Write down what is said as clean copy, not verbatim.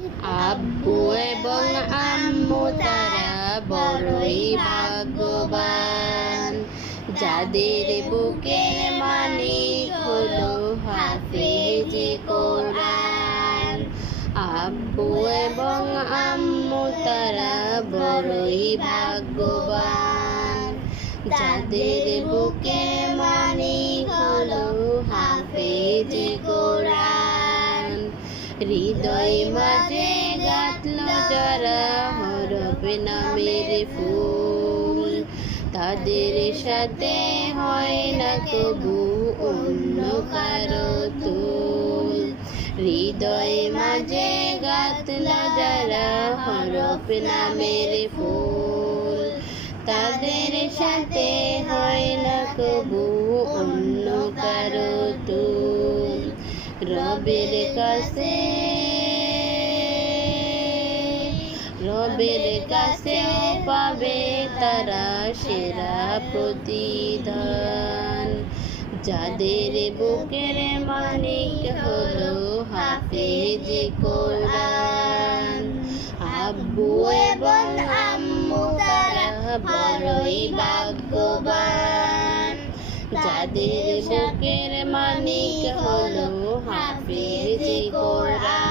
আব্বু এবং আম্মু তারা বড়ই ভাগ্যবান, যাদের বুকের মানিক হলো হাফেজে কোরআন। আব্বু এবং আম্মু তারা বড়ই ভাগ্যবান, যাদের বুকের মানিক হলো হাফেজে কোরআন। হৃদয় মাঝে গাঁথলো যারা হরফ নামের ফুল, তাদের সাথে হয় না কবু অন্য কারো তুল। হৃদয় মাঝে গাঁথলো যারা হরফ নামের ফুল, তাদের সাথে হয় না কবু অন্য কারো তুল। রবের কাছে পাবে তারা সেরা প্রতিদান, যাদের বুকের মানিক হলো হাফেজে কোরআন। আব্বু এবং আম্মু তারা বড়ই ভাগ্যবান, যাদের বুকের মানিক হলো হাফেজে কোরআন।